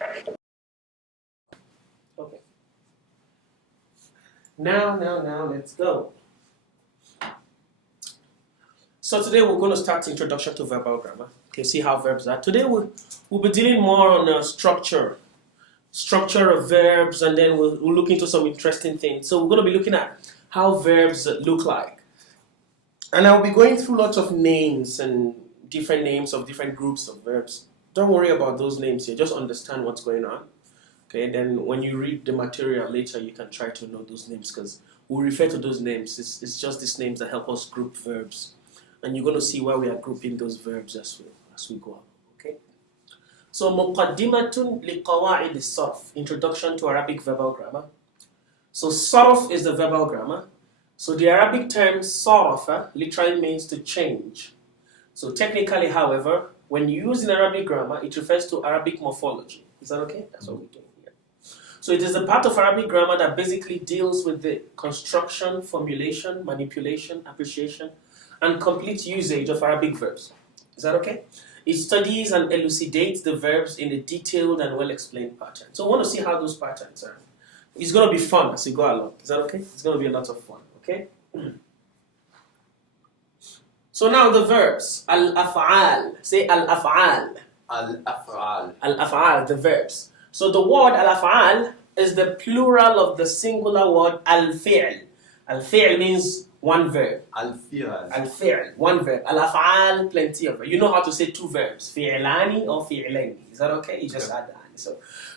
Okay. Now, let's go. So today we're going to start introduction to verbal grammar. Okay, see how verbs are. Today we'll be dealing more on structure of verbs, and then we'll look into some interesting things. So we're going to be looking at how verbs look like. And I'll be going through lots of names and different names of different groups of verbs. Don't worry about those names here, just understand what's going on. Okay, then when you read the material later, you can try to know those names because we'll refer to those names. It's just these names that help us group verbs. And you're going to see why we are grouping those verbs as we go on. Okay? So, مقدمة لقواعد الصرف. Introduction to Arabic verbal grammar. So, sarf is the verbal grammar. So, the Arabic term sarafa literally means to change. So, technically, however, when used in Arabic grammar, it refers to Arabic morphology. Is that okay? That's what we're doing here. So, it is a part of Arabic grammar that basically deals with the construction, formulation, manipulation, appreciation, and complete usage of Arabic verbs. Is that okay? It studies and elucidates the verbs in a detailed and well-explained pattern. So I want to see how those patterns are. It's going to be fun as we go along. Is that okay? It's going to be a lot of fun, okay? So now the verbs. Al-af'al. Say al-af'al. Al-af'al. Al-af'al, the verbs. So the word al-af'al is the plural of the singular word al-fi'l. Al-fi'l means one verb. Al-fi'al. Al-fi'l, one verb. Al-af'al, plenty of verbs. You know how to say two verbs, fi'lani or fi'laini. Is that okay? You just add that.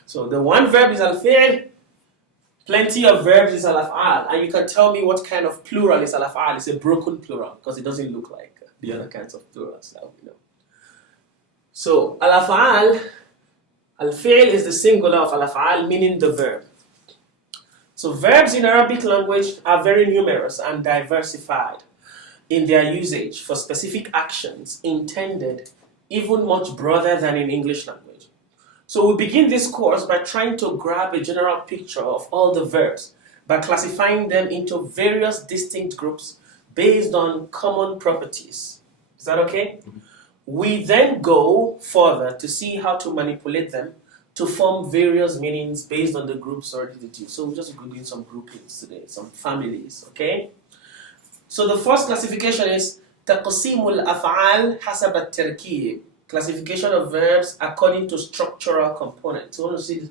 So the one verb is al-fi'l, plenty of verbs is al-af'al. And you can tell me what kind of plural is al-af'al. It's a broken plural because it doesn't look like the other kinds of plurals that we know. So al-af'al, al-fi'l is the singular of al-af'al, meaning the verb. So verbs in Arabic language are very numerous and diversified in their usage for specific actions intended even much broader than in English language. So we begin this course by trying to grab a general picture of all the verbs by classifying them into various distinct groups based on common properties. Is that okay? Mm-hmm. We then go further to see how to manipulate them to form various meanings based on the groups already deduced. So we're just going to do some groupings today, some families, okay? So the first classification is تقسيم الأفعال حسب التركيب. Classification of verbs according to structural components. So we want to see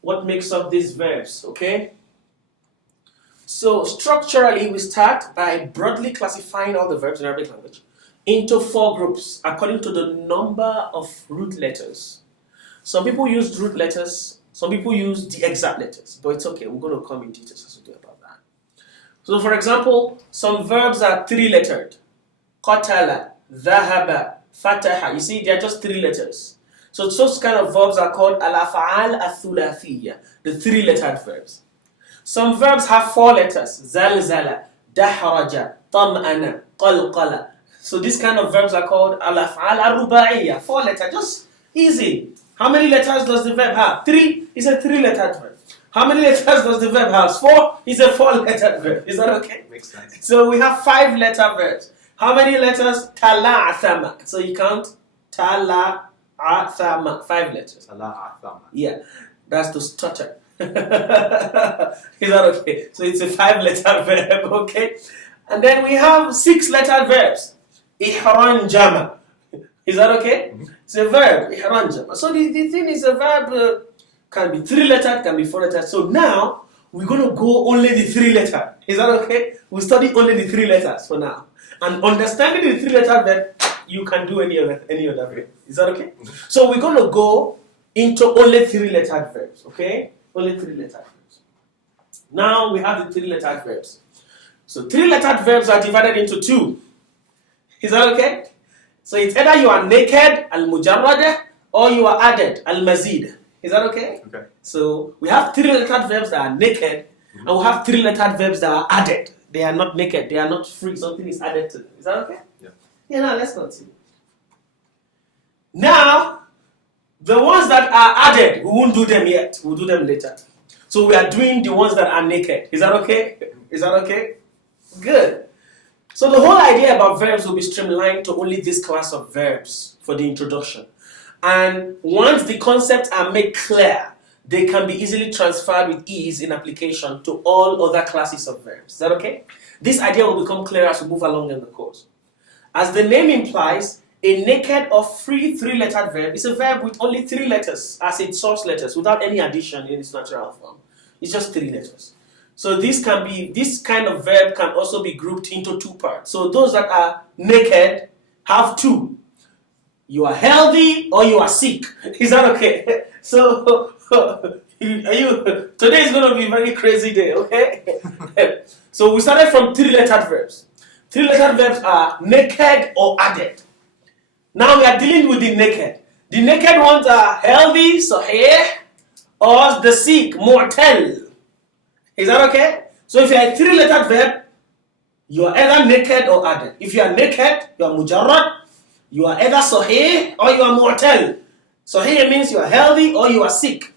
what makes up these verbs, okay? So structurally, we start by broadly classifying all the verbs in Arabic language into 4 groups according to the number of root letters. Some people use root letters, some people use the exact letters, but it's okay, we're going to come in details as we do about that. So for example, some verbs are 3-lettered. Qatala, dhahaba, fataha. You see, they're just 3 letters. So those kind of verbs are called al-af'al al-thulathiyya, the 3-lettered verbs. Some verbs have 4 letters. Zalzala, dahraja, tam'ana, qalqala. So these kind of verbs are called al-af'al al-ruba'iyya, 4 letters, just easy. How many letters does the verb have? 3 is a 3-lettered verb. How many letters does the verb have? 4 is a 4-lettered verb. Is that okay? Makes sense. So we have 5-letter verbs. How many letters? Tala'athama. So you count tala'athama. 5 letters. Tala'athama. Yeah, that's to stutter. Is that okay? So it's a 5-letter verb, okay? And then we have 6-letter verbs. Ihranjama. Is that okay? Mm-hmm. It's a verb, ihranjama. So the thing is a verb can be 3-lettered, can be 4-lettered. So now we're going to go only the 3-letter. Is that okay? We study only the 3 letters for now. And understanding the 3-letter verb, you can do any other verb. Is that okay? Mm-hmm. So we're going to go into only 3-lettered verbs, okay? Only 3-lettered verbs. Now we have the 3-lettered verbs. So 3-lettered verbs are divided into 2. Is that okay? So it's either you are naked, al-mujarrada, or you are added, al-mazid. Is that okay? Okay. So we have 3-lettered verbs that are naked, and we have 3-lettered verbs that are added. They are not naked, they are not free, something is added to them. Is that okay? Yeah. Yeah, now let's continue. Now, the ones that are added, we won't do them yet, we'll do them later. So we are doing the ones that are naked. Is that okay? Is that okay? Good. So the whole idea about verbs will be streamlined to only this class of verbs for the introduction. And once the concepts are made clear, they can be easily transferred with ease in application to all other classes of verbs. Is that okay? This idea will become clearer as we move along in the course. As the name implies, a naked or free three-lettered verb is a verb with only 3 letters as its source letters, without any addition in its natural form. It's just 3 letters. So this kind of verb can also be grouped into 2 parts. So those that are naked have 2. You are healthy or you are sick. Is that okay? So today is going to be a very crazy day, okay? So we started from 3-lettered verbs. 3-lettered verbs are naked or added. Now we are dealing with the naked. The naked ones are healthy, sahih, or the sick, mortal. Is that okay? So if you are a 3-lettered verb, you are either naked or added. If you are naked, you are mujarrad. You are either sahih or you are mortal. Sahih means you are healthy or you are sick.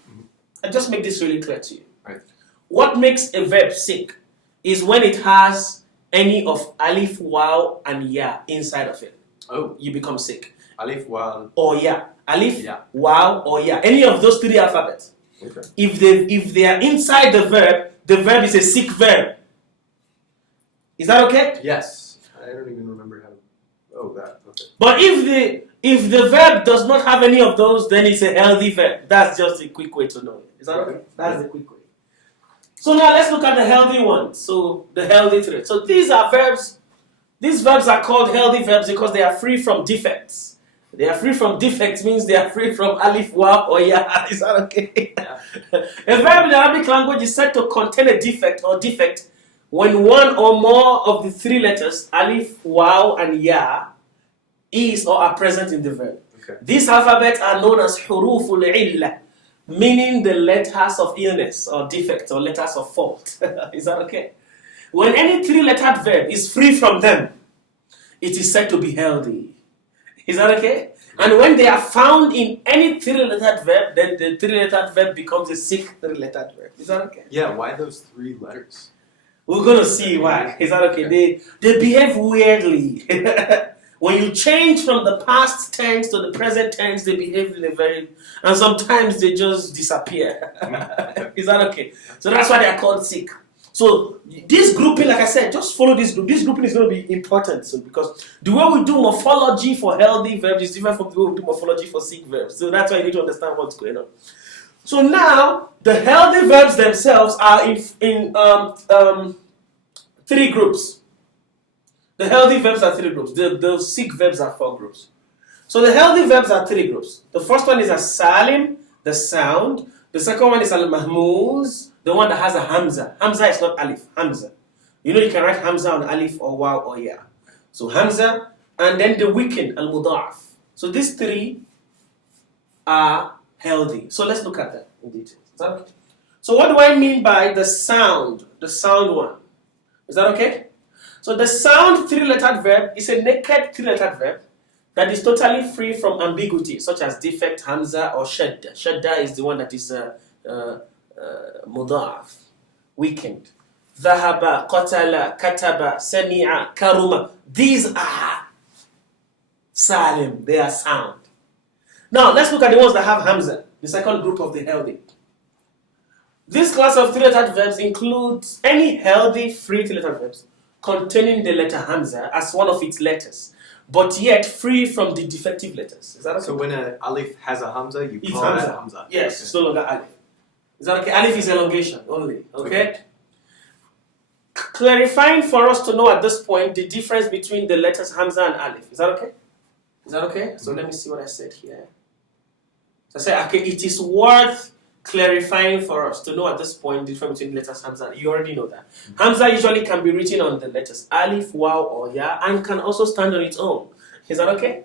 I just make this really clear to you. Right. What makes a verb sick is when it has any of alif, waw, and ya inside of it. Oh. You become sick. Alif, waw. Or ya. Alif, Ya. waw, or ya. Any of those 3 alphabets. Okay. If they are inside the verb is a sick verb. Is that okay? Yes. I don't even remember how. Oh, that. Okay. But if the verb does not have any of those, then it's a healthy verb. That's just a quick way to know it. Is that okay? That's the quick way. So now let's look at the healthy ones. So the healthy 3. So these are verbs. These verbs are called healthy verbs because they are free from defects. They are free from defects means they are free from alif, waw, or ya. Is that okay? Yeah. A verb in the Arabic language is said to contain a defect or defect when one or more of the 3 letters, alif, waw, and ya, is or are present in the verb. Okay. These alphabets are known as huruful illah, meaning the letters of illness or defect or letters of fault. Is that okay? When any 3-lettered verb is free from them, it is said to be healthy. Is that okay? And when they are found in any 3-lettered verb, then the 3-lettered verb becomes a sick 3-lettered verb. Is that okay? Yeah, why those 3 letters? We're going to see why. Is that okay? They behave weirdly. When you change from the past tense to the present tense, they behave in a very... And sometimes they just disappear. Is that okay? So that's why they are called sick. So this grouping, like I said, just follow this group. This grouping is going to be important soon because the way we do morphology for healthy verbs is different from the way we do morphology for sick verbs. So that's why you need to understand what's going on. So now, the healthy verbs themselves are in 3 groups. The healthy verbs are 3 groups. The sick verbs are 4 groups. So the healthy verbs are 3 groups. The first one is a salim, the sound. The second one is al-mahmuz, the one that has a hamza. Hamza is not alif, hamza. You know you can write hamza on alif or waw or ya. So hamza, and then the weakened, al-muda'af. So these 3 are healthy. So let's look at that in detail. Is that okay? So what do I mean by the sound one? Is that okay? So the sound 3-lettered verb is a naked 3-lettered verb that is totally free from ambiguity, such as defect, hamza, or shadda. Shadda is the one that is mudaf, weakened. Dhahaba, qatala, kataba, sami'a, karuma. These are salim, they are sound. Now let's look at the ones that have hamza, the second group of the healthy. This class of 3-lettered verbs includes any healthy free 3-lettered verbs containing the letter hamza as one of its letters, but yet free from the defective letters. Is that okay? So when an alif has a hamza, you It's call hamza. that hamza. Yes, Okay. it's no longer alif. Is that okay? Alif is elongation only. Okay? Clarifying for us to know at this point the difference between the letters hamza and alif. Is that okay? Is that okay? So let me see what I said here. So I said, okay, it is worth clarifying for us to know at this point the difference between the letters hamza. You already know that. Hamza usually can be written on the letters alif, waw, or ya, and can also stand on its own. Is that okay?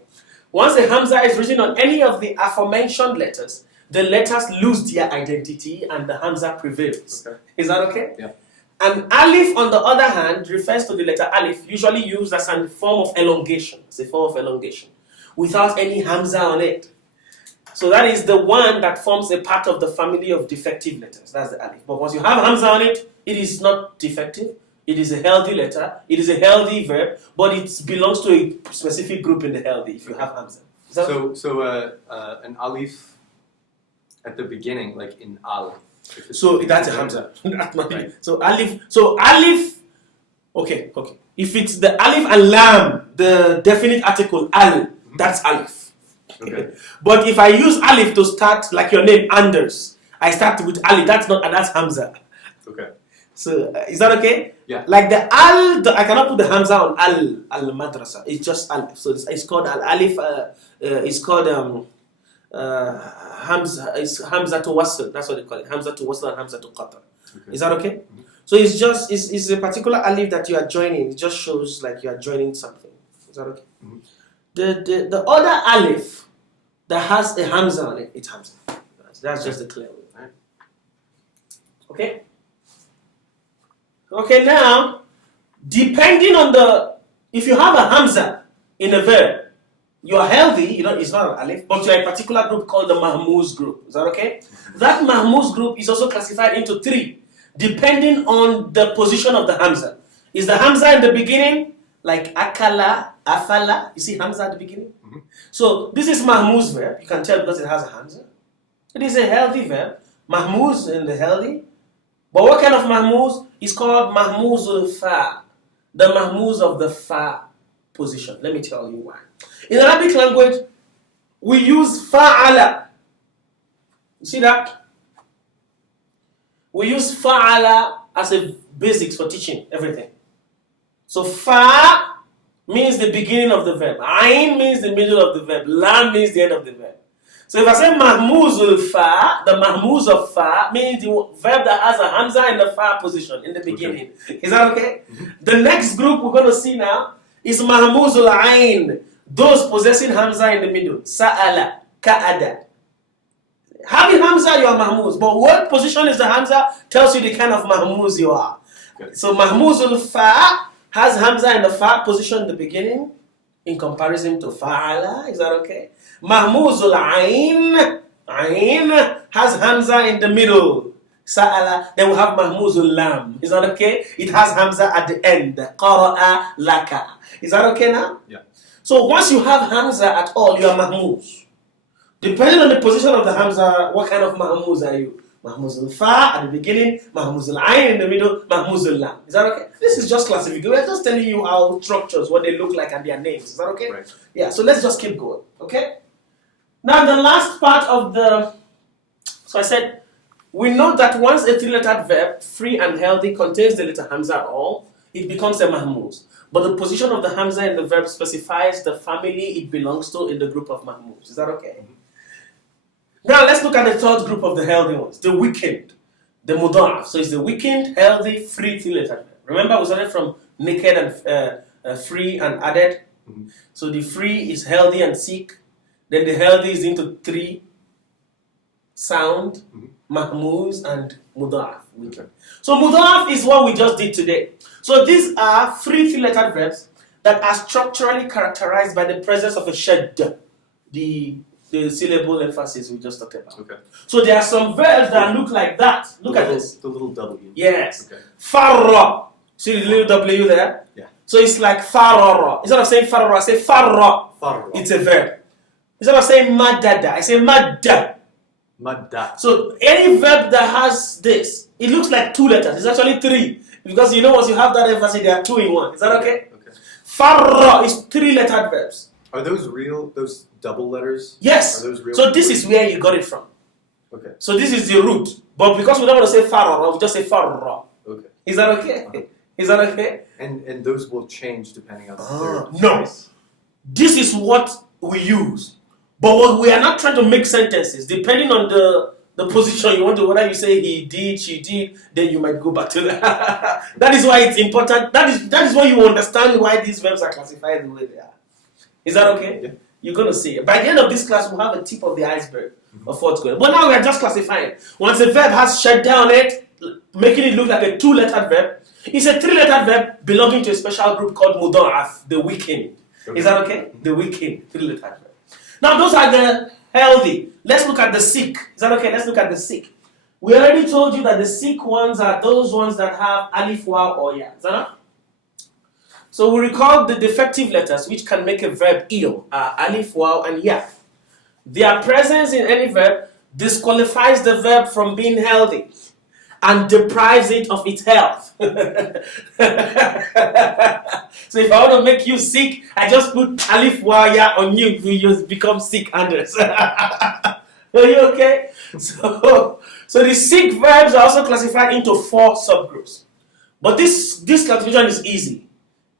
Once the hamza is written on any of the aforementioned letters, the letters lose their identity and the hamza prevails. Okay. Is that okay? Yeah. And alif, on the other hand, refers to the letter alif, usually used as a form of elongation. It's a form of elongation, without any hamza on it. So that is the one that forms a part of the family of defective letters. That's the alif. But once you have hamza on it, it is not defective. It is a healthy letter. It is a healthy verb, but it belongs to a specific group in the healthy if you have hamza. Is that So an alif at the beginning, like in al. So that's a hamza. Right. So alif. Okay. If it's the alif and lam, the definite article al, that's alif. Okay. But if I use alif to start, like your name Anders, I start with alif. That's hamza. Okay. So is that okay? Yeah. Like the al, I cannot put the hamza on al madrasa. It's just alif. So it's called al alif. It's called hamza. It's hamza to wasl. That's what they call it. Hamza to wasl and hamza to qata. Okay. Is that okay? So it's a particular alif that you are joining. It just shows like you are joining something. Is that okay? The other alif that has a hamza on it, it's hamza. That's just the clear way. Right? Okay. Okay, now, depending on if you have a hamza in a verb, you are healthy, it's not an alif, but you are a particular group called the mahmuz group. Is that okay? That mahmuz group is also classified into 3, depending on the position of the hamza. Is the hamza in the beginning, like akala, afala? You see hamza at the beginning? So, this is mahmuz verb. You can tell because it has a hamza. It is a healthy verb. Mahmuz in the healthy. But what kind of mahmuz? It's called mahmuzul fa. The mahmuz of the fa position. Let me tell you why. In Arabic language, we use fa'ala. You see that? We use fa'ala as a basics for teaching everything. So fa means the beginning of the verb. Ain means the middle of the verb. Lam means the end of the verb. So if I say mahmuzul fa, the mahmuz of fa means the verb that has a hamza in the fa position in the beginning. Okay. Is that okay? The next group we're going to see now is mahmuzul ain, those possessing hamza in the middle. Sa'ala, ka'ada. Having hamza, you are mahmuz. But what position is the hamza tells you the kind of mahmuz you are. Okay. So mahmuzul fa has hamza in the fa position in the beginning in comparison to fa'ala. Is that okay? Mahmuzul ain has hamza in the middle. Sa'ala, then we have mahmuzul lam. Is that okay? It has hamza at the end. Qara'a laka. Is that okay now? Yeah. So once you have hamza at all, you are mahmuz. Depending on the position of the hamza, what kind of mahmuz are you? Mahmuzul fa at the beginning, mahmuzul ain in the middle, mahmuzul lam. Is that okay? This is just classification. We're just telling you how structures, what they look like and their names. Is that okay? Right. Yeah, so let's just keep going. Okay? Now the last part of so I said, we know that once a 3-lettered verb, free and healthy, contains the letter hamza at all, it becomes a mahmuz. But the position of the hamza in the verb specifies the family it belongs to in the group of mahmuz. Is that okay? Now let's look at the third group of the healthy ones, the weakened, the mudaf. So it's the weakened, healthy, free 3-lettered verb. Remember we started from naked and free and added. So the free is healthy and sick. Then the healthy is into 3, sound, mahmuz, and mudaf. Okay. So mudaf is what we just did today. So these are free 3-lettered verbs that are structurally characterized by the presence of a shadd, the syllable emphasis we just talked about. Okay. So there are some verbs that look like that. Look at this. The little W. Yes. Okay. Farra. See the little W there? Yeah. So it's like farara. Instead of saying farara, I say farra. Farra. It's a verb. Instead of saying madada, I say madda. Madda. So any verb that has this, it looks like 2 letters. It's actually 3. Because once you have that emphasis, there are 2 in 1. Is that okay? Okay. Farra is 3-lettered verbs. Are those real, those double letters? Yes. Are those real? So this is where you got it from. Okay. So this is the root. But because we don't want to say farra, we just say farra. Okay. Is that okay? Is that okay? And those will change depending on the No. This is what we use. But we are not trying to make sentences. Depending on the position you want to, whether you say he did, she did, then you might go back to that. That is why it's important. That is why you understand why these verbs are classified the way they are. Is that okay? Yeah. You're going to see it. By the end of this class, we'll have a tip of the iceberg of what's going on. But now we're just classifying. Once a verb has shadda on it, making it look like a 2-lettered verb, it's a 3-lettered verb belonging to a special group called mudaf, the weakened. Okay. Is that okay? The weakened, 3-lettered verb. Now those are the healthy. Let's look at the sick. Is that okay? Let's look at the sick. We already told you that the sick ones are those ones that have alif, waw, or ya. Is that not? So we recall the defective letters which can make a verb ill are alif, waw, and ya. Their presence in any verb disqualifies the verb from being healthy and deprives it of its health. So if I want to make you sick, I just put alif, waw, ya on you, you just become sick, Anders. Are you okay? So the sick verbs are also classified into 4 subgroups. But this classification is easy.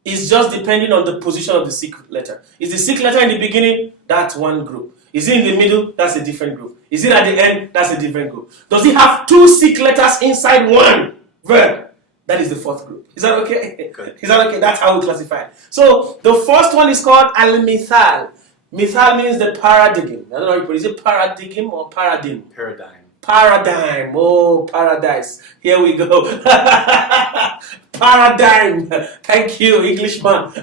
It's just depending on the position of the sick letter. Is the sick letter in the beginning? That's one group. Is it in the middle? That's a different group. Is it at the end? That's a different group. Does it have 2 sick letters inside one verb? That is the 4th group. Is that okay? Good. Is that okay? That's how we classify it. So the first one is called al-mithal. Mithal means the paradigm. I don't know if it is it paradigm or paradigm. Paradigm. Paradigm. Oh, paradise. Here we go. Paradigm. Thank you, Englishman.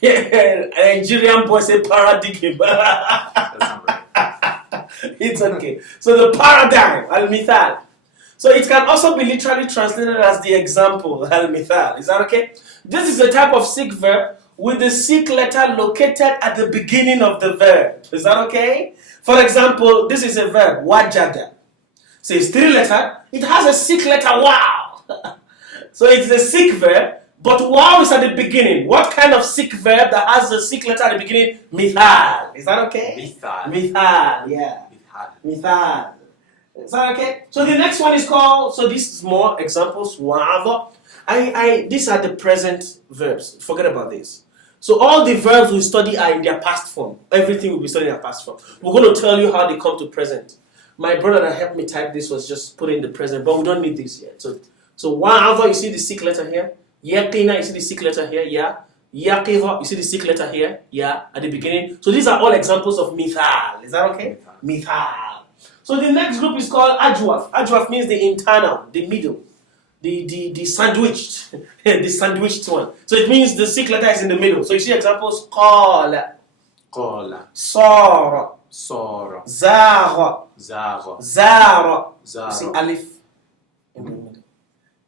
Yeah, Nigerian boy say paradigm. That's not right. It's okay. So the paradigm, al-mithal. So it can also be literally translated as the example, al-mithal. Is that okay? This is a type of sick verb with the sick letter located at the beginning of the verb. Is that okay? For example, this is a verb, wajada. So it's 3 letters. It has a sick letter, wow. So it's a sick verb, but wow is at the beginning. What kind of sick verb that has a sick letter at the beginning? Mithal. Is that okay? Mithal. Mithal, yeah. Mithal. Is that okay? So the next one is called, so this is more examples, wa'adha. These are the present verbs. Forget about this. So all the verbs we study are in their past form. Everything will be studied in their past form. We're going to tell you how they come to present. My brother that helped me type this was just put in the present, but we don't need this yet. So wa'adha, you see the sick letter here. Yaqina, you see the sick letter here, yeah. Yaqiva, you see the sick letter here, yeah, at the beginning. So these are all examples of mithal. Is that okay? Mithal. So the next group is called ajwaf. Ajwaf means the internal, the middle, the sandwiched, the sandwiched one. So it means the sick letter is in the middle. So you see examples: qala, sara, zara, zara. You see alif in the middle.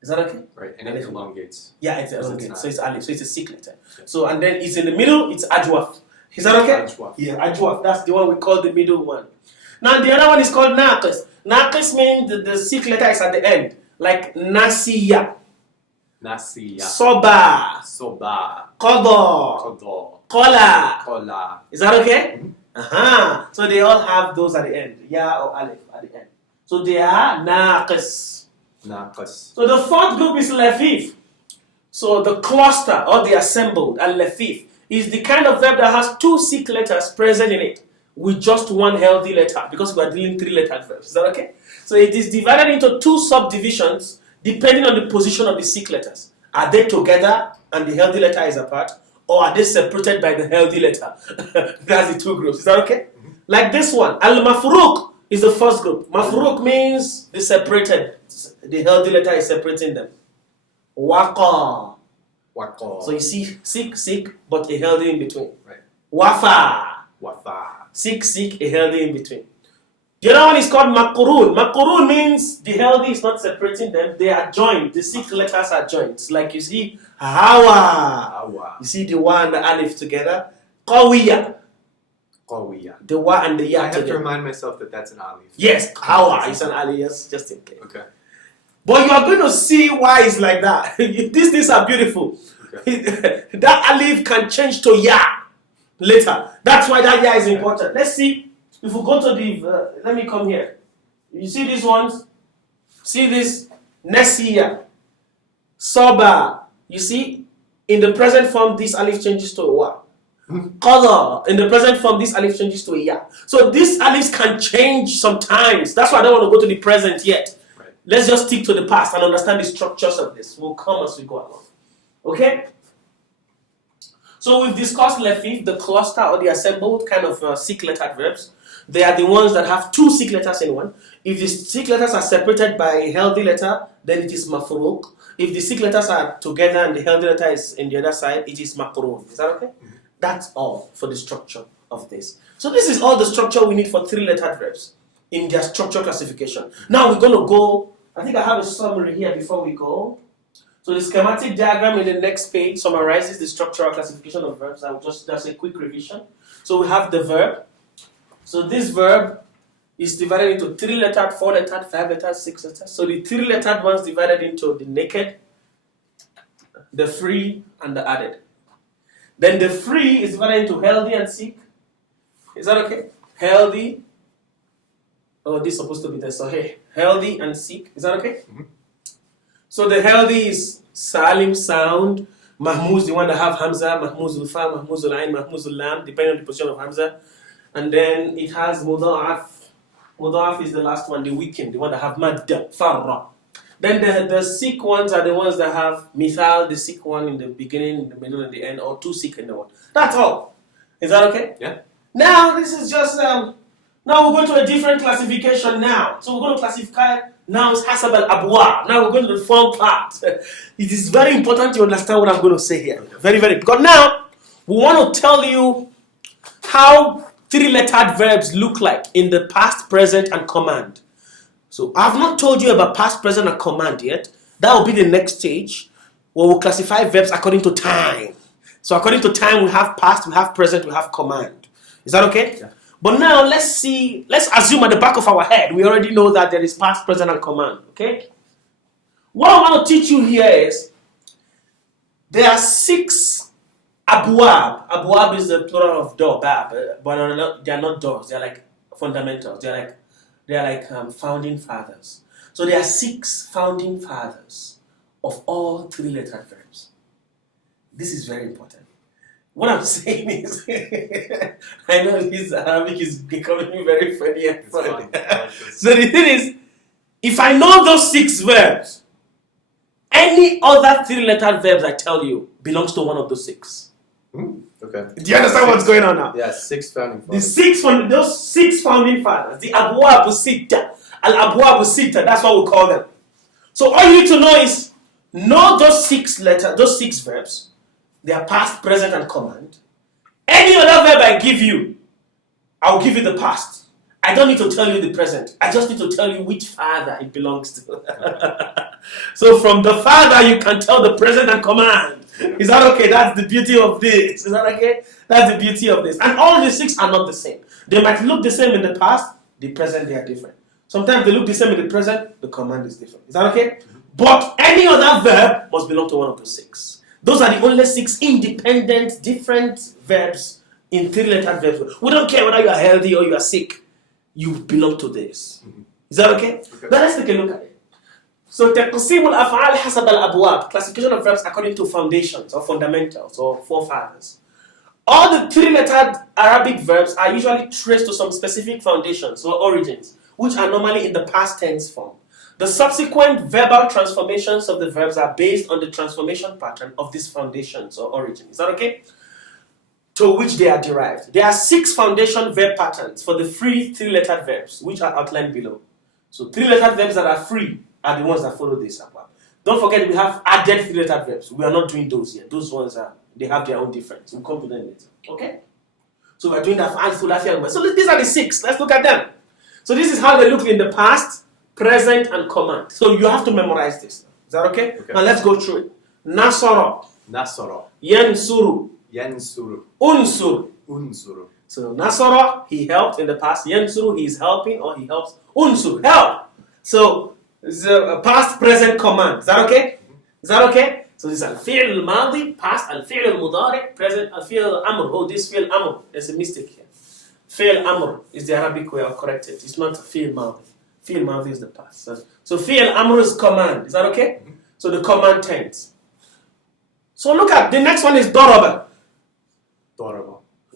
Is that okay? Right, and it elongates. Yeah, it elongates. So it's alif. So it's a sick letter. So and then it's in the middle. It's ajwaf. Is that okay? Ajwaf. Yeah, ajwaf. That's the one we call the middle one. Now the other one is called naqis. Naqis means the sick letter is at the end, like nasiya, soba, qada, qala. Is that okay? Mm-hmm. So they all have those at the end, ya or alif at the end. So they are naqis. So the 4th group is lafif. So the cluster or the assembled, al-lafif, is the kind of verb that has 2 sick letters present in it with just 1 healthy letter, because we are dealing 3-lettered verbs. Is that okay? So it is divided into 2 subdivisions depending on the position of the sick letters. Are they together and the healthy letter is apart, or are they separated by the healthy letter? That's the 2 groups. Is that okay? Mm-hmm. Like this one, al-mafruq is the first group. Mafruq means the separated. The healthy letter is separating them. Waqa. So you see sick, but a healthy in between. Right. Wafa. Sick, a healthy in between. The other one is called makurun. Makurun means the healthy is not separating them. They are joined. The sick letters are joined. It's like you see hawa. You see the wa and the alif together. Qawiya. The wa and the ya I have together. to remind myself that that's an alif. Yes, hawa is an alif. Yes, just in case. Okay. But you are going to see why it's like that. These things are beautiful. Okay. That alif can change to ya later. That's why that ya is important. Let's see. If we go to the, let me come here. You see these ones? See this? Nesiya. Soba. You see? In the present form, this alif changes to a wa. Qadha. In the present form, this alif changes to a ya. So these alifs can change sometimes. That's why I don't want to go to the present yet. Right. Let's just stick to the past and understand the structures of this. We'll come as we go along. Okay? So we've discussed lafif, the cluster or the assembled kind of sick lettered verbs. They are the ones that have 2 sick letters in one. If the sick letters are separated by a healthy letter, then it is mafruq. If the sick letters are together and the healthy letter is in the other side, it is makrun. Is that okay? Mm-hmm. That's all for the structure of this. So this is all the structure we need for 3-lettered verbs in their structure classification. Now we're going to go, I think I have a summary here before we go. So the schematic diagram in the next page summarizes the structural classification of verbs. That's a quick revision. So we have the verb. So this verb is divided into 3-lettered, 4-lettered, 5-lettered, 6-lettered. So the 3-lettered ones divided into the naked, the free, and the added. Then the free is divided into healthy and sick. Is that okay? Healthy. Oh, this is supposed to be there. So hey, healthy and sick. Is that okay? Mm-hmm. So the healthy is Salim, sound. Mahmuz, the one that have Hamza. Mahmuz al-Fa, Mahmuz al-Ain, Mahmuz al-Lam, depending on the position of Hamza. And then it has Muda'af. Muda'af is the last one, the weakened, the one that have Madda, Farra. Then the sick ones are the ones that have Mithal, the sick one in the beginning, in the middle, and the end, or two sick in the one. That's all. Is that okay? Yeah. Now, this is just, now we're going to a different classification now. So we're going to classify nouns Hasab al-Abwa. Now we're going to the form part. It is very important you understand what I'm going to say here. Very, very. Because now, we want to tell you how 3-lettered verbs look like in the past, present, and command. So I've not told you about past, present, and command yet. That will be the next stage where we'll classify verbs according to time. So according to time, we have past, we have present, we have command. Is that okay? Yeah. But now let's assume at the back of our head, we already know that there is past, present, and command. Okay? What I want to teach you here is there are 6 abwab. Abwab is the plural of door, bab, but they are not doors. They are like fundamentals. They are like founding fathers. So there are 6 founding fathers of all 3-lettered verbs. This is very important. What I'm saying is, I know this Arabic is becoming very funny and funny. So the thing is, if I know those 6 verbs, any other 3-lettered verbs I tell you belongs to one of those 6. Okay. Do you understand what's going on now? Yeah, 6 founding fathers. Those 6 founding fathers, the Abwab Sita, Al-Abwab Sita, that's what we call them. So all you need to know is, know those 6 verbs, their past, present, and command. Any other verb I give you, I'll give you the past. I don't need to tell you the present. I just need to tell you which father it belongs to. So from the father, you can tell the present and command. Is that okay? That's the beauty of this. Is that okay? That's the beauty of this. And all the 6 are not the same. They might look the same in the past, the present, they are different. Sometimes they look the same in the present, the command is different. Is that okay? But any other verb must belong to one of those 6. Those are the only 6 independent, different verbs in 3-lettered verbs. We don't care whether you are healthy or you are sick. You belong to this. Is that okay? Now let's take a look at it. So, تقسيم الأفعال حسب الأبواب. Classification of verbs according to foundations or fundamentals or forefathers. All the 3-lettered Arabic verbs are usually traced to some specific foundations or origins, which are normally in the past tense form. The subsequent verbal transformations of the verbs are based on the transformation pattern of these foundations or origins. Is that okay? To which they are derived. There are 6 foundation verb patterns for the free 3-lettered verbs, which are outlined below. So 3-lettered verbs that are free are the ones that follow this. Don't forget we have added 3-lettered verbs. We are not doing those yet. Those ones they have their own difference. We'll come to them later. Okay? So we're doing that. So these are the 6. Let's look at them. So this is how they look in the past, present, and command. So you have to memorize this. Is that okay? Now let's go through it. Nasara. Yansuru. Unsur. So Nasara, he helped in the past. Yansuru, he is helping or he helps. Unsur, help. So it's a past, present, command. Is that okay? Is that okay? So this is al-fi'l al-madi, past, al-fi'l al-mudari, present, al-fi'l al-amr. Oh, this fi'l amr. There's a mistake here. Fi'l amr is the Arabic way of correct it. It's not fi'l madi. Fi'l madi is the past. So fi'l amr is command. Is that okay? So the command tense. So look at the next one is daraba.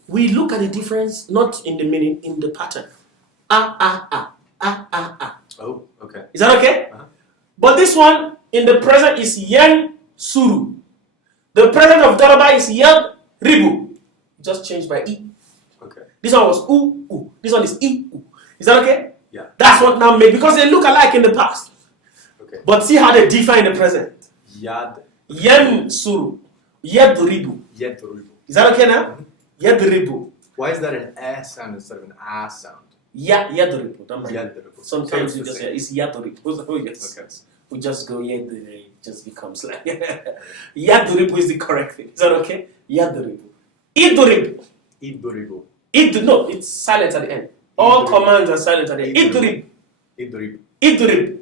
We look at the difference not in the meaning, in the pattern. Oh, okay. Is that okay? But this one in the present is yan suru. The present of daraba is yan ribu. Just changed by e. Okay. This one was u. This one is e. Is that okay? Yeah. That's what now made, because they look alike in the past. Okay. But see how they differ in the present. Yad. Yan suru. Yadribu. Is that okay now? Yadribu. Why is that an S sound instead of an A sound? Yadribu. Yadribu. Sometimes you just say it's yadribu. Okay. we just go yadrib. It just becomes like yadrib is the correct thing. Is that okay? Yadrib. Idrib. Idribu. No, it's silent at the end. All commands are silent at the end. Idrib. Idrib. Idrib.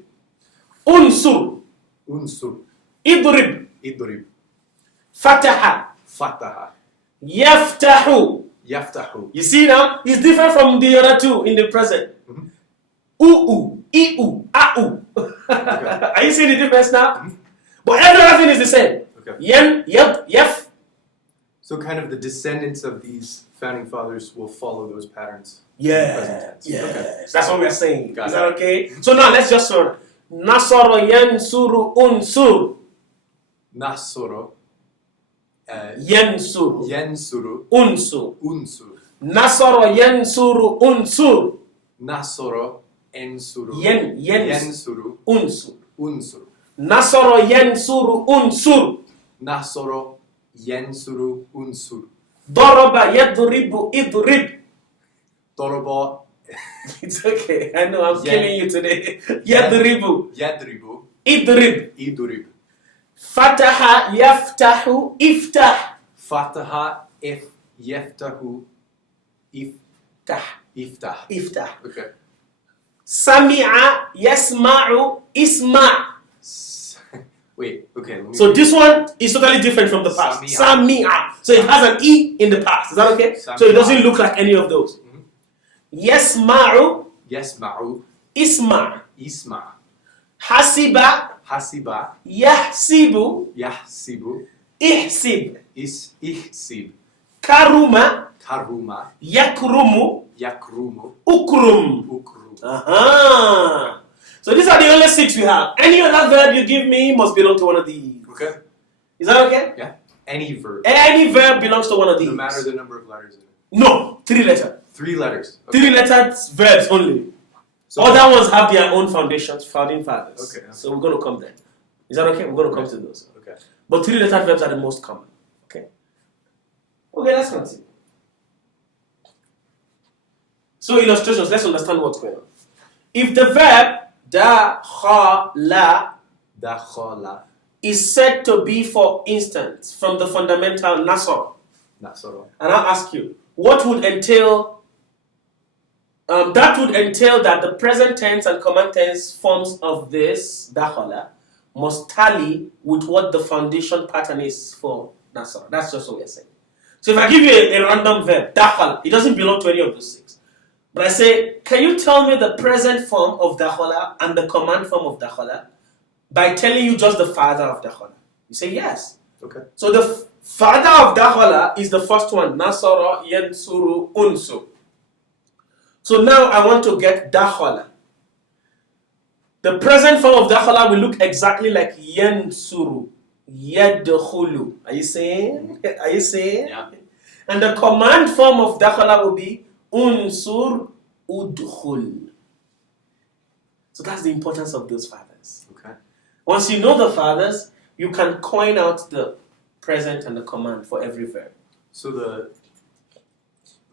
Unsur. Unsur. Idrib. Idrib. Fataha. Fataha. Yaftahu. Yaftahu. You see now? It's different from the other two in the present. Mhm. Uu, iu, au. Okay. Are you seeing the difference now? Mhm. But every other thing is the same. Okay. Yen, yep, yef. So kind of the descendants of these founding fathers will follow those patterns. in the present tense. Yes. Okay. That's what we're saying. Got Is it. that okay? So now let's just run. Nasara yansuru unsur. Nasoro. Yansuru. Yensuru. Unsur. Unsur. Nasara yansuru unsur. Nasoro. Ensuru. Yensuru. Yensuru. Unsur. Unsur. Nasara yansuru unsur. Nasoro. Yensuru. Unsur. Daraba yadribu idrib. Dorobo. It's okay. I know I'm Yen- killing you today. Yadribu. Yadribu. Idrib. Idrib. Fataha yaftahu iftah. Fataha. If. Yeftahu. If. Tah. Iftah. Iftah. Okay. Sami'a yasma'u isma'. Wait, okay. Let me So this one is totally different from the past. Sami'a. Sami'a. So it has an E in the past. Is that okay? So it Sami'a. doesn't look like any of those. Mhm. Yasma'u Yasma'u. isma'. Isma. Hasiba Hasiba. yahsibu Yahsibu. ihsib. Ihsib. Karuma Karuma. yakrumu Yakrumu. ukrum. Ukru. Aha. So these are the only 6 we have. Any other verb you give me must belong to one of these. Okay. Is that okay? Yeah. Any verb. Any verb belongs to one of these. No matter the number of letters in it. No, 3 letters. 3 letters. Okay. 3 lettered verbs only. So Other ones have their own foundations, founding fathers. Okay. So we're going to come there. Is that okay? We're going to come to those. Okay. But 3 lettered verbs are the most common. Okay. Okay, let's continue. So illustrations, let's understand what's going on. If the verb dakhala Dakhala. is said to be, for instance, from the fundamental nasr, Nasoro. and I'll ask you, what would entail? That would entail that the present tense and command tense forms of this dakhala must tally with what the foundation pattern is for nasr. That's just what we're saying. So if I give you a random verb, dakhala, it doesn't belong to any of those 6. But I say, can you tell me the present form of dakhala and the command form of dakhala by telling you just the father of dakhala? You say yes. Okay. So the father of dakhala is the first one, nasara yansuru unsu. So now I want to get dakhala. The present form of dakhala will look exactly like yansuru, yadkhulu. Are you saying? Are you saying? Yeah. And the command form of dakhala will be unsur udkhul. So that's the importance of those fathers. Okay. Once you know the fathers, you can coin out the present and the command for every verb. So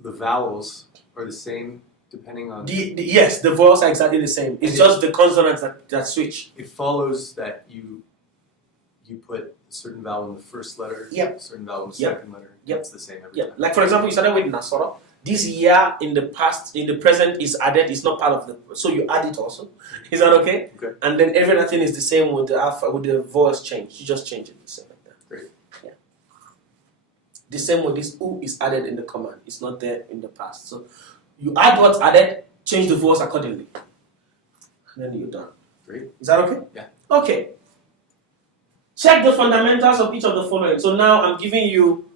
the vowels are the same depending on. Yes, the vowels are exactly the same. It's just the consonants that switch. It follows that you put a certain vowel in the first letter. Yep. A certain vowel in the Yep. second letter. Yep. It's the same every Yeah, time. like for example, you started with nasara. This year in the past, in the present is added. It's not part of the. So you add it also. Is that okay? Okay. And then everything is the same with the alpha, with the voice change. You just change it. Same like that. Great. Yeah. The same with this u is added in the command. It's not there in the past. So you add what's added, change the voice accordingly, and then you're done. Great. Is that okay? Yeah. Okay. Check the fundamentals of each of the following. So now I'm giving you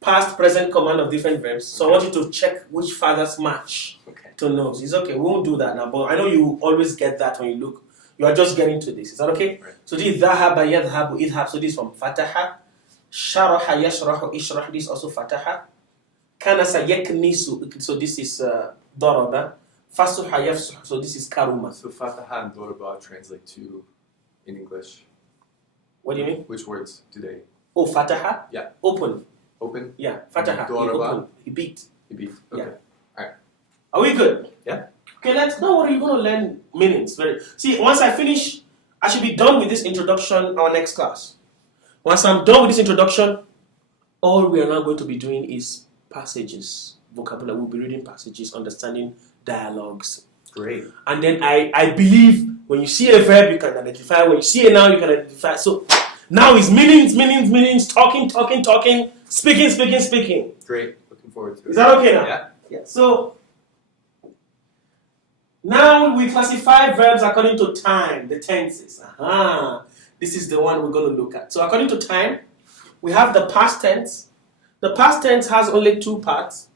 past, present command of different verbs. So I want you to check which fathers match Okay. to nose. It's okay. We won't do that now, but I know you always get that when you look. You are just getting to this. Is that okay? Right. So this dhahaba yadhabu idhab. So this is from fataha. Sharaha yashrahu ishrah. This is also fataha. Kanasa yaknisu. So this is daraba. Fasuha yafsuh. So this is karuma. So Fataha and Doraba translate to in English. What do you mean? Which words do they? Oh, fataha. Yeah. Open. Open? Yeah. Fataha. He Daraba. opened. He beat. He beat. Okay. Yeah. Are we good? Yeah. Okay, don't worry, you're going to learn meanings. See, once I finish I should be done with this introduction our next class. Once I'm done with this introduction, all we are now going to be doing is passages, vocabulary. We'll be reading passages, understanding dialogues. Great. And then I believe when you see a verb, you can identify. When you see a noun, you can identify. So now is meanings, talking, speaking. Great. Looking forward to it. Is that okay now? Yeah. So now we classify verbs according to time, the tenses. This is the one we're going to look at. So according to time, we have the past tense. The past tense has only two parts,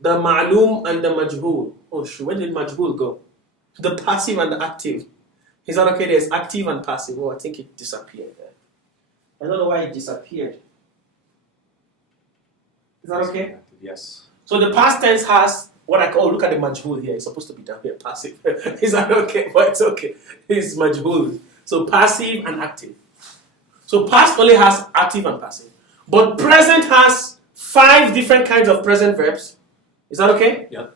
the ma'lum and the majhul. Oh shoot, where did majhul go? The passive and the active. Is that okay? There's active and passive. Oh, I think it disappeared there. I don't know why it disappeared. Is that okay? Yes. So the past tense has what I call, look at the majhul here. It's supposed to be down here, passive. Is that okay? But it's okay. It's majhul. So passive and active. So past only has active and passive. But present has 5 different kinds of present verbs. Is that okay? Yeah.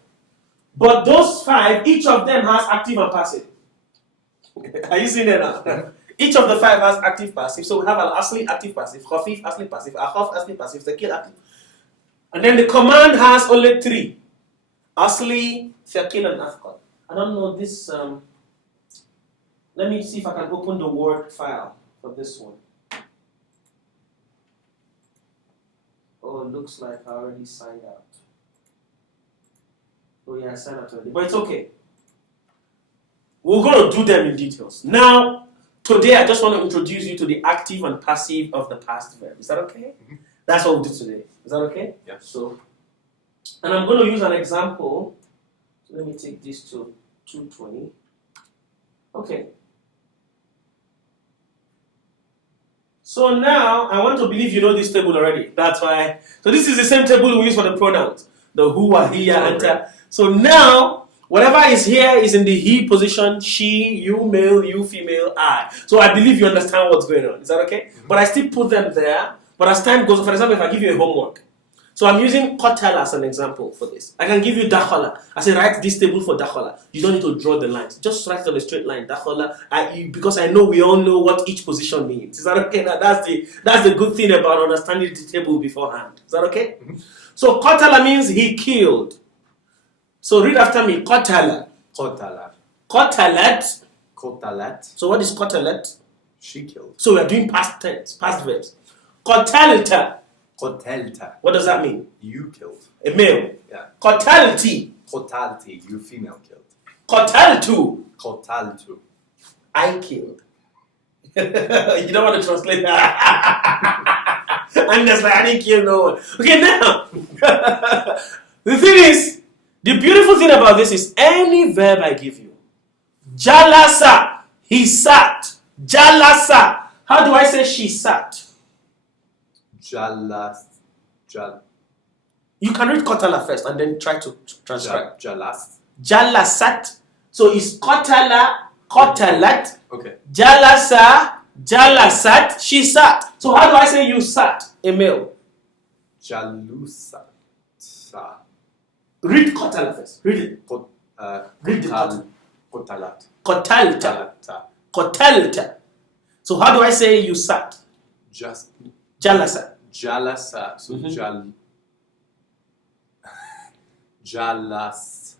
But those 5, each of them has active and passive. Are you seeing it now? Each of the 5 has active, passive. So we have al-asli, active, passive, khafif, asli, passive, akhaf, asli, passive, thaqil, active. And then the command has only 3. Asli, thaqil, and afqal. I don't know this. Let me see if I can open the Word file for this one. Oh, it looks like I already signed out. Oh yeah, I signed out already. But it's okay. We're going to do them in details. Now, today I just want to introduce you to the active and passive of the past verb. Is that okay? Mm-hmm. That's what we'll do today. Is that okay? Yeah. So, and I'm going to use an example. So let me take this to 220. Okay. So now, I want to believe you know this table already. That's why. So this is the same table we use for the pronouns. The who, hiya, anta. So now, whatever is here is in the he position. She, you male, you female, I. So I believe you understand what's going on. Is that okay? Mm-hmm. But I still put them there. But as time goes on, for example, if I give you a homework. So I'm using qatala as an example for this. I can give you dakhala. I say write this table for dakhala. You don't need to draw the lines. Just write on a straight line. Dakhala. Because I know we all know what each position means. Is that okay? Now, that's the good thing about understanding the table beforehand. Is that okay? Mm-hmm. So qatala means he killed. So read after me. Qatala. Qatala. Qatalat. Qatalat. So what is qatalat? She killed. So we are doing past tense, past verbs. Qatalta. Qatalta. What does that mean? You killed. A male. Yeah. Qatalti. Qatalti. You female killed. Qataltu. Qataltu. I killed. You don't want to translate that. I'm just like, I didn't kill no one. Okay, now. The thing is, the beautiful thing about this is any verb I give you. Jalasa. He sat. Jalasa. How do I say she sat? You can read Qatala first and then try to transcribe. Jalasat. So it's Qatala, Qatalat. Okay. Jalasa, Jalasat, she sat. So how do I say you sat? A male. Jalusa. Read Qatala first. Read it. Read the Qatalat. Qatalta. Qatalta. So how do I say you sat? Jalasa. Jalasa. So Jalas.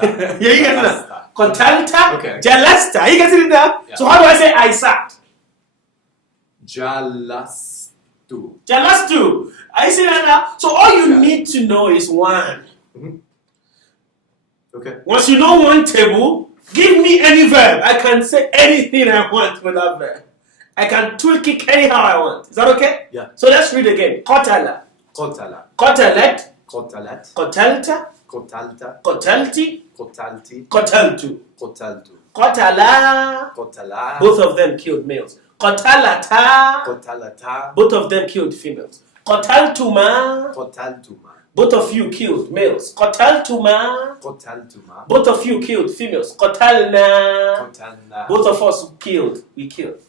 Yeah, you get it now. Qatalta. Okay. Jalasta. You get it now? Yeah. So how do I say I sat? Jalastu. Jalastu. I see that now. So all you need to know is one. Mm-hmm. Okay. Once you know one table, give me any verb. I can say anything I want with that verb. I can tweak it anyhow I want. Is that okay? Yeah. So let's read again. Qatala. Qatala. Qatalat. Qatalat. Qatalta. Qatalta. Qatalti. Qatalti. Qataltu. Qataltu. Qatala. Qatala. Both of them killed males. Qatalata. Qatalata. Both of them killed females. Qataltuma. Qataltuma. Both of you killed males. Qataltuma. Qataltuma. Both of you killed females. Qatalna. Qatalna. Both of us killed. We killed.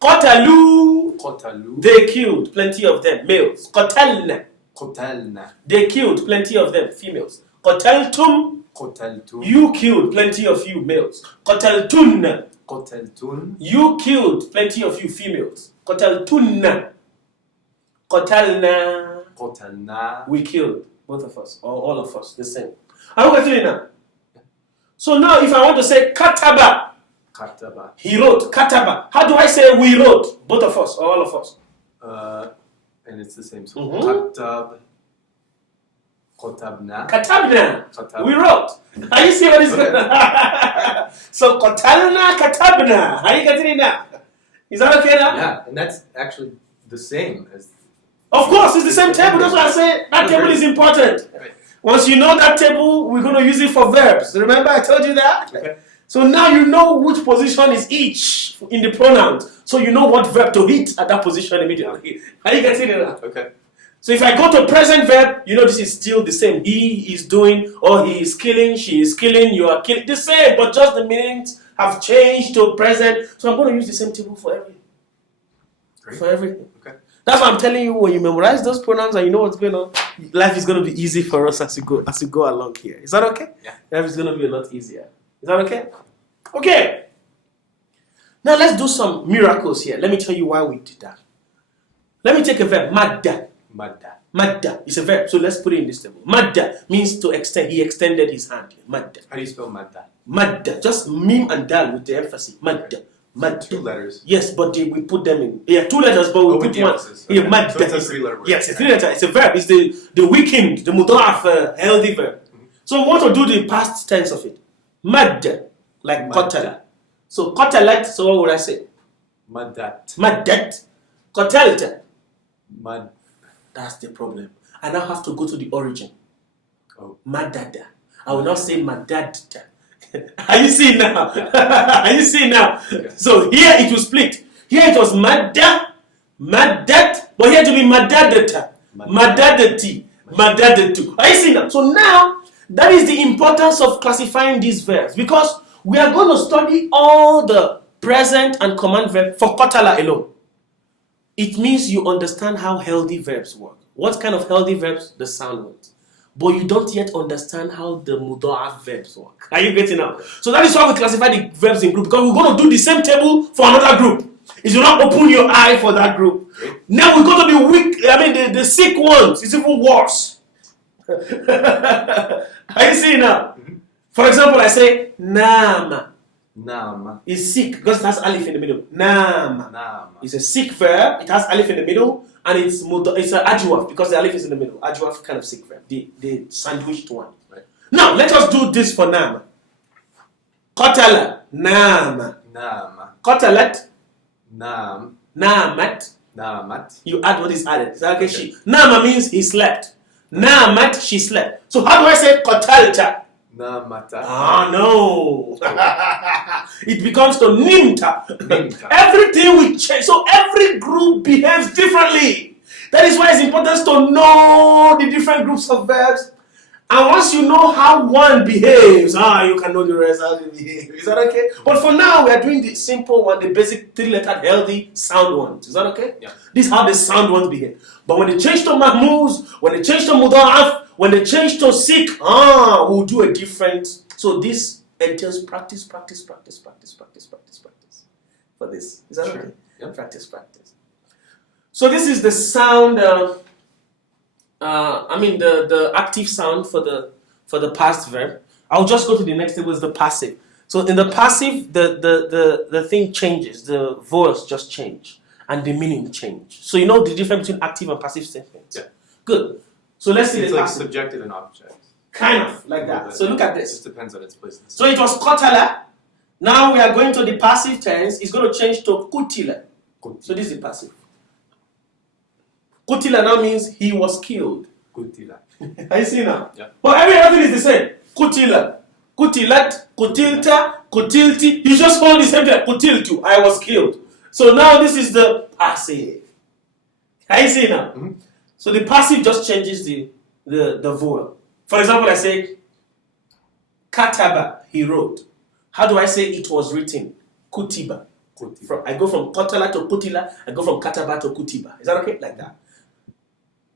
Qatalu. Qatalu. They killed plenty of them males. Qatalna. Qatalna. They killed plenty of them females. Qataltum. قتلت. You killed plenty of you males. قتلتن. قتلتن. You killed plenty of you females. قتلتن. قتلنا. قتلنا. We killed, both of us, or all of us, the same. Are you getting it now? So now if I want to say kataba, Kataba. he wrote, kataba. How do I say we wrote? Both of us, or all of us? And it's the same. So Mm-hmm. Katabna. Katabna. We wrote. Are you see what is going on? So qatalna katabna. Are you getting it now? Is that okay now? Yeah, and that's actually the same as. Of course, it's the same table. That's why I say that table is important. Right. Once you know that table, we're going to use it for verbs. Remember I told you that? Okay. So now you know which position is each in the pronouns. So you know what verb to hit at that position immediately. Are you getting it now? Okay. So if I go to present verb, you know this is still the same. He is doing, or he is killing, she is killing, you are killing. The same, but just the meanings have changed to present. So I'm going to use the same table for everything. Great. For everything. Okay. That's why I'm telling you, when you memorize those pronouns and you know what's going on, life is going to be easy for us as we go along here. Is that okay? Yeah. Life is going to be a lot easier. Is that okay? Okay. Now let's do some miracles here. Let me tell you why we did that. Let me take a verb, madda. Madda. Madda is a verb, so let's put it in this table. Madda means to extend. He extended his hand. Madda. How do you spell madda? Madda. Just mim and dal with the emphasis. Madda. Madda. 2 letters. Yes, but we put them in. Yeah, 2 letters, but we put one. Emphasis. Yeah, Okay. madda. So it's a 3-letter word. Yes, it's 3 letters. It's a verb. It's the weakened, the mudaf, healthy verb. So we want to do the past tense of it. Madda, like qatala. So qatalat. So what would I say? Maddat. Maddat. Qatalta. Mad. That's the problem. I now have to go to the origin. Oh. Madada. I will not say madadda. Are you seeing now? Are you seeing now? Okay. So here it will split. Here it was madda, maddat, but here to be madadata, madadati, madadatu. Are you seeing now? So now that is the importance of classifying these verbs, because we are going to study all the present and command verb for qatala alone. It means you understand how healthy verbs work. What kind of healthy verbs? The sound ones. But you don't yet understand how the muda'af verbs work. Are you getting out? So that is why we classify the verbs in group, because we're going to do the same table for another group. If you not open your eye for that group. Now we go to the weak, the sick ones. It's even worse. Are you seeing now? For example, I say nama. Nama. Is sick because it has alif in the middle. Nama. Nama. It's a sick verb. It has alif in the middle, and it's an adjuvant because the alif is in the middle. Adjuvant kind of sick verb. The sandwiched one. Right. Now let us do this for nama. Qatala. Nama. Nama. Qatalat. Nam. Namat. Namat. You add what is added. So, okay, she. Nama means he slept. Namat, she slept. So how do I say qatalta? Namata. Ah, no. It becomes to nimta. Nimta. Everything will change. So every group behaves differently. That is why it's important to know the different groups of verbs. And once you know how one behaves, you can know the rest how they behave. Is that okay? But for now, we are doing the simple one, the basic 3-lettered healthy sound ones. Is that okay? Yeah. This is how the sound ones behave. But when they change to mahmuz, when they change to muda'af, when they change to sick, we'll do a different. So this entails practice for this. Is that okay? Yeah. Practice. So this is the sound. The active sound for the past verb. I'll just go to the next table. Is the passive. So in the passive, the thing changes. The voice just change and the meaning change. So you know the difference between active and passive statements. Yeah. Good. So let's see It's the like passive. subjective and object. Kind of like that. So look at It this. just depends on its place. So it was qatala. Now we are going to the passive tense. It's going to change to qutila. So this is the passive. Qutila now means he was killed. Kutila. Are you see now? Yeah. But everything is the same. Qutila, qutilat, qutilta, qutilti. You just follow the same thing. Qutiltu, I was killed. So now this is the passive. Are you see now? Mm-hmm. So the passive just changes the vowel. For example, I say kataba, he wrote. How do I say it was written? Kutiba. I go from qatala to kutila. I go from kataba to kutiba. Is that okay? Like that.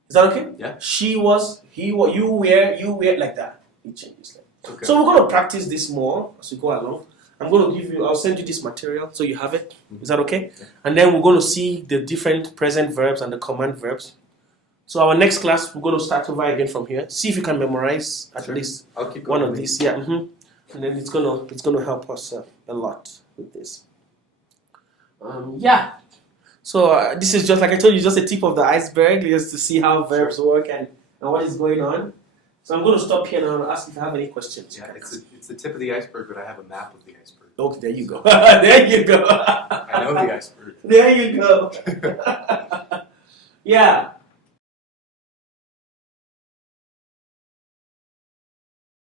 Is that okay? Yeah. She was, he was, you were, like that. It changes. Okay. So we're going to practice this more as we go along. I'll send you this material so you have it. Is that okay? Yeah. And then we're going to see the different present verbs and the command verbs. So our next class, we're going to start over again from here. See if you can memorize at least I'll keep one going of these. Yeah. And then it's gonna help us a lot with this. Yeah. So this is just like I told you, just a tip of the iceberg, just to see how verbs work and what is going on. So I'm going to stop here now and ask if you have any questions. Yeah, it's the tip of the iceberg, but I have a map of the iceberg. Okay, there you go. There you go. I know the iceberg. There you go. Yeah.